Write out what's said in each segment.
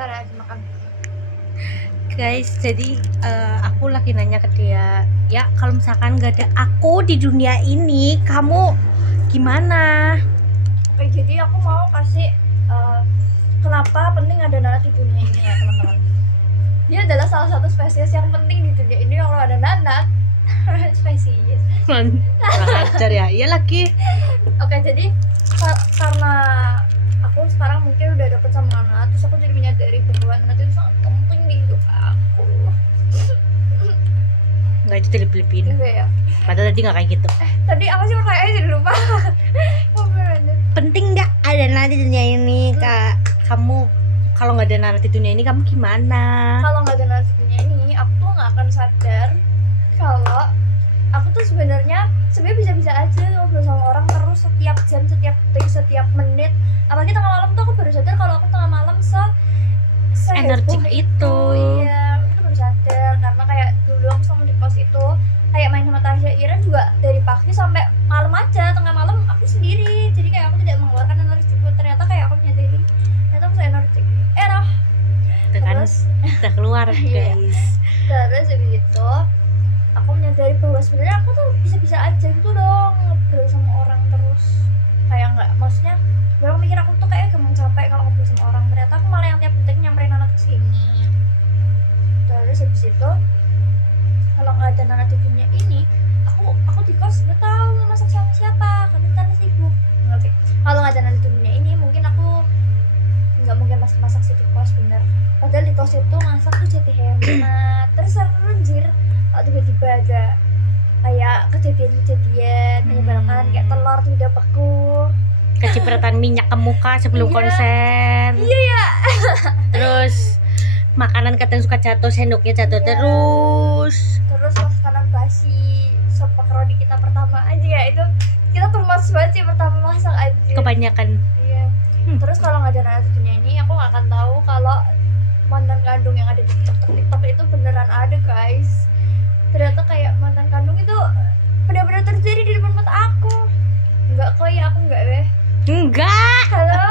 Ntar aja makan. Guys, jadi aku lagi nanya ke dia, ya kalau misalkan gak ada aku di dunia ini, kamu gimana? Oke, jadi aku mau kasih kenapa penting ada Nana di dunia ini ya teman-teman. Dia adalah salah satu spesies yang penting di dunia ini. Kalau ada Nana spesies. Kurang ajar ya, iya lagi. Oke, jadi karena aku sekarang mungkin udah dapet sama Nana, terus aku jadi menyadari bahwa Nana itu sangat penting di hidup aku. Nggak itu dilip-lipin. Enggak ya? Padahal tadi nggak kayak gitu. Tadi apa sih pertanyaannya, jadi lupa. Penting nggak ada Nana di dunia ini, Kak? Kamu kalau nggak ada Nana di dunia ini, kamu gimana? Kalau nggak ada Nana di dunia ini, aku tuh nggak akan sadar kalau aku tuh sebenarnya bisa-bisa aja ngobrol sama orang terus setiap jam, setiap detik, setiap menit. Apalagi tengah malam tuh aku baru sadar kalau aku tengah malam Energik itu. Iya, itu baru sadar. Karena kayak dulu aku sama di kos itu kayak main sama Tasya Ira juga dari pagi sampai malam aja. Tengah malam aku sendiri, jadi kayak aku tidak mengeluarkan energiku. Ternyata kayak aku menyadari ternyata aku energik. Terus udah keluar guys. Terus habis itu aku menyadari bahwa sebenarnya aku tuh bisa-bisa aja gitu dong ngobrol sama orang terus. Kayak nggak, maksudnya gue mikir aku tuh kayak gampang capek kalau ngobrol sama orang. Ternyata aku malah yang tiap detik nyamperin anak kesini. Terus habis itu kalau nggak ada Nana di dunia ini, aku di kos nggak tahu mau masak sama siapa karena Nana sibuk. Oke. Kalau nggak ada Nana di dunia ini, mungkin aku nggak mungkin masak sih di kos, bener. Padahal di kos itu masak tuh jadi hemat. Terus anjir, kalau tiba-tiba ada kayak kejadian menyebalkan kayak telur tuh udah beku, Kecipratan minyak ke muka sebelum konser. Iya ya. Terus makanan kadang suka jatuh, sendoknya jatuh. Iya. Terus makanan basi, sop makaroni kita pertama aja ya, itu kita tuh mas banget sih pertama masak aja. kebanyakan. Iya. Terus kalau nggak ada Nana di dunia ini, aku nggak akan tahu kalau mantan kandung yang ada di TikTok itu beneran ada guys. Ternyata kayak mantan kandung itu benar-benar terjadi di depan mata aku. Enggak kok ya, aku enggak weh. Enggak. Halo.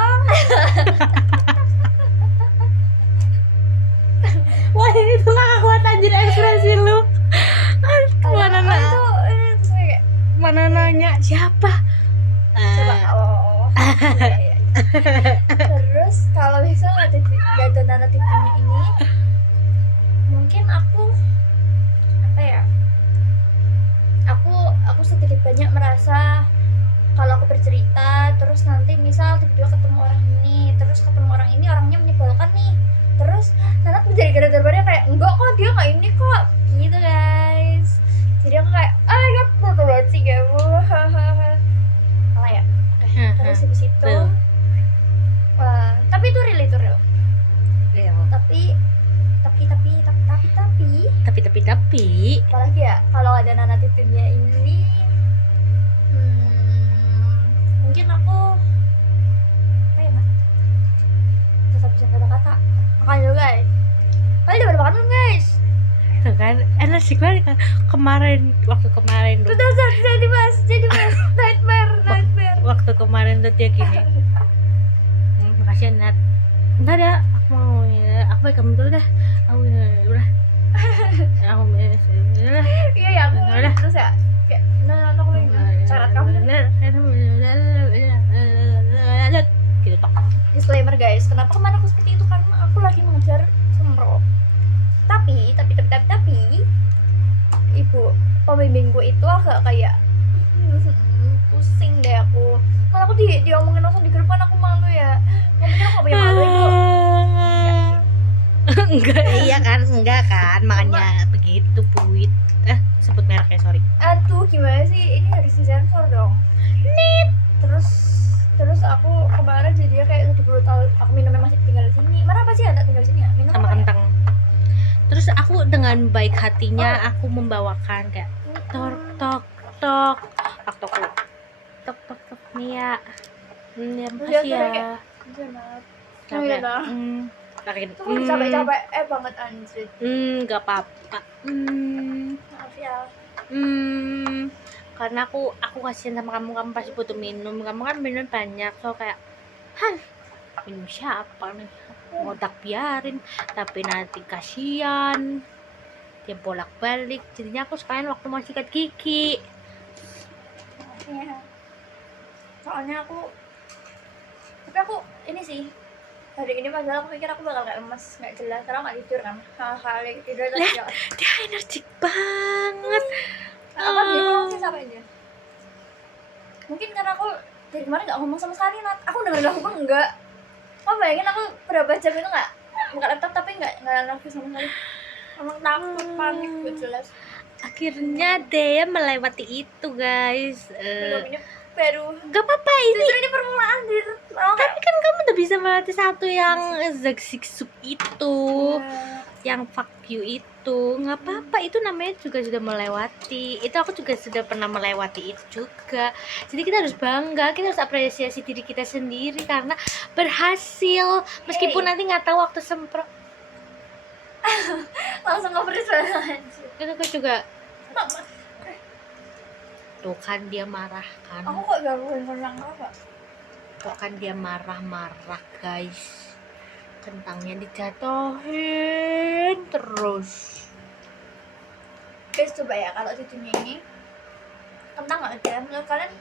Wah ini tuh gak kuat anjir ekspresi lu. Mana nanya siapa? Coba. Iya. Terus kalau misalnya nggak ada Nana di dunia ini, mungkin aku apa ya? Aku sedikit banyak merasa kalau aku bercerita terus nanti misal tiba-tiba ketemu orang ini, terus ketemu orang ini orangnya menyebalkan nih, terus Nana menjadi gara-gara kayak enggak kok, dia nggak ini kok gitu guys. Jadi aku kayak my god, banget sih kamu. Malah ya. Terus habis itu tapi itu real. Tapi apalagi ya kalau ada Nana di dunia ini, mungkin aku apa ya, tetap bisa kata-kata makan dulu guys. Kalian udah makan belum guys? Tuh kan enak sih kan waktu kemarin tuh. Jadi mas nightmare. Waktu kemarin tuh dia gini. Makasih Nat. Entar ya, aku mau ya. Aku baik kamu dulu dah. Aku udah. Aku udah. Iya aku udah terus ya. Kayak aku syarat kamu. Gitu tok. Disclaimer guys, kenapa kemarin aku seperti itu, karena aku lagi mengejar semro. Tapi ibu pembimbingku itu agak kayak pusing deh aku. Malah aku diomongin langsung di grup, kan aku malu ya. Kamu kira aku punya malu ibu? Enggak, iya kan, enggak kan, makanya begitu Puit. Sebut mereknya, sorry. Aduh, gimana sih? Ini harus disensor dong. Nip. Terus aku kemarin jadinya kayak 70 tahun aku minumnya masih tinggal di sini. Mana apa sih anak tinggal di sini ya? Minum sama kentang. Ya? Terus aku dengan baik hatinya aku membawakan kayak tok Nia. Makasih ya. Tuh capek banget anjir. Gak apa-apa. Maaf ya. Karena aku kasihan sama kamu pasti butuh minum. Kamu kan minum banyak, so kayak minum siapa nih, mau tak biarin, tapi nanti kasihan dia bolak-balik, jadinya aku sekalian waktu mau sikat gigi. Iya. Soalnya tapi aku ini sih hari ini padahal aku pikir aku bakal kayak lemes nggak jelas karena nggak tidur kan hal-hal tidur terus ya Dia energik banget. apa dia ngomong sih sampai aja mungkin karena aku dari kemarin nggak ngomong sama sekali Nat aku dengerin aku pun enggak kamu bayangin aku berapa jam itu nggak buka laptop tapi nggak lagi sama sekali emang takut panik gak jelas Akhirnya dia melewati itu guys. belum ini baru Gak apa-apa ini. justru ini permulaan dir Tapi kan kamu udah bisa melewati satu yang zagsiksuk itu, yang fuck you itu, nggak apa-apa, itu namanya juga sudah melewati. Itu aku juga sudah pernah melewati itu juga. Jadi kita harus bangga, kita harus apresiasi diri kita sendiri karena berhasil. Meskipun nanti nggak tahu waktu semprot. langsung ngobrol banget Itu aku juga. Tuh kan dia marah kan. aku kok gangguin tentang apa Tuh kan dia marah-marah guys. Kentangnya dijatuhin terus. guys coba ya kalau di dunia ini kentang nggak ada menurut kalian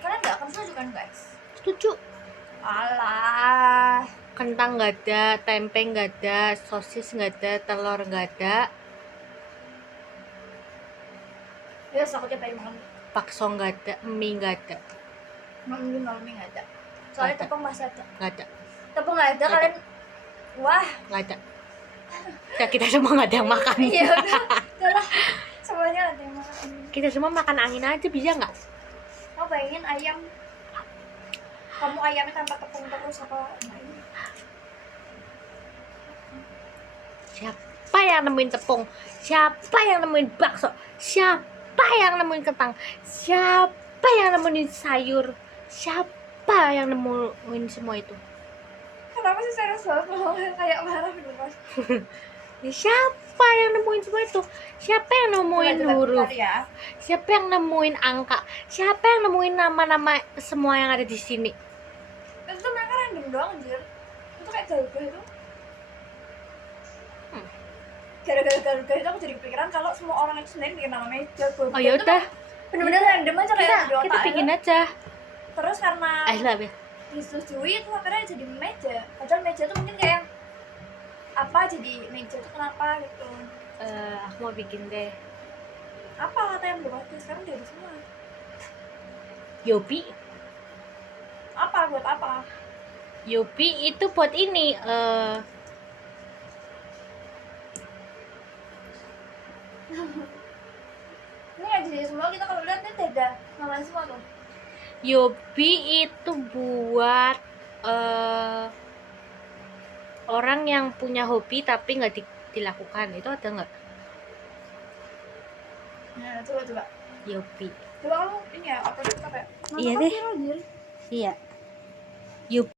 nggak akan setuju kan guys Setuju. alah Kentang nggak ada, tempe nggak ada, sosis nggak ada, telur nggak ada, ya aku cobain makan bakso nggak ada, mie nggak ada, malam nggak ada soalnya Nggak ada. tepung masih ada nggak ada, tepung nggak ada Nggak kalian wah nggak ada. Ya, kita semua nggak ada yang makan. iya udah semuanya ada yang makan Kita semua makan angin aja bisa nggak? kamu bayangin ayam kamu ayamnya tanpa tepung terus apa ini Siapa yang nemuin tepung? Siapa yang nemuin bakso? Siapa yang nemuin kentang? Siapa yang nemuin sayur? Siapa yang nemuin semua itu? kenapa sih serius banget kalau kayak marah beneran Ya, siapa yang nemuin semua itu? Siapa yang nemuin Coba huruf? bentar ya Siapa yang nemuin angka? Siapa yang nemuin nama-nama semua yang ada di sini? itu tuh mereka random doang anjir itu kayak garuga itu gara-gara itu aku jadi kepikiran kalau semua orang itu sebenarnya bikin nama meja Oh ya udah, bener-bener random aja kayak di kita otak bikin itu. aja. Terus karena I love ya. disetujui itu akhirnya jadi meja padahal meja tuh mungkin kayak apa jadi meja tuh kenapa gitu Aku mau bikin deh. apa kata yang belum ada sekarang udah ada semua Yopi. apa buat apa Yopi itu buat ini. ini nggak jadi semua kita kalau lihat ini ada namanya semua tuh Yopi itu buat orang yang punya hobi tapi nggak dilakukan. Itu ada nggak? nah coba Yopi. kamu ini ya apa ya Iya Nama deh. viral, Jir. Iya. Yopi.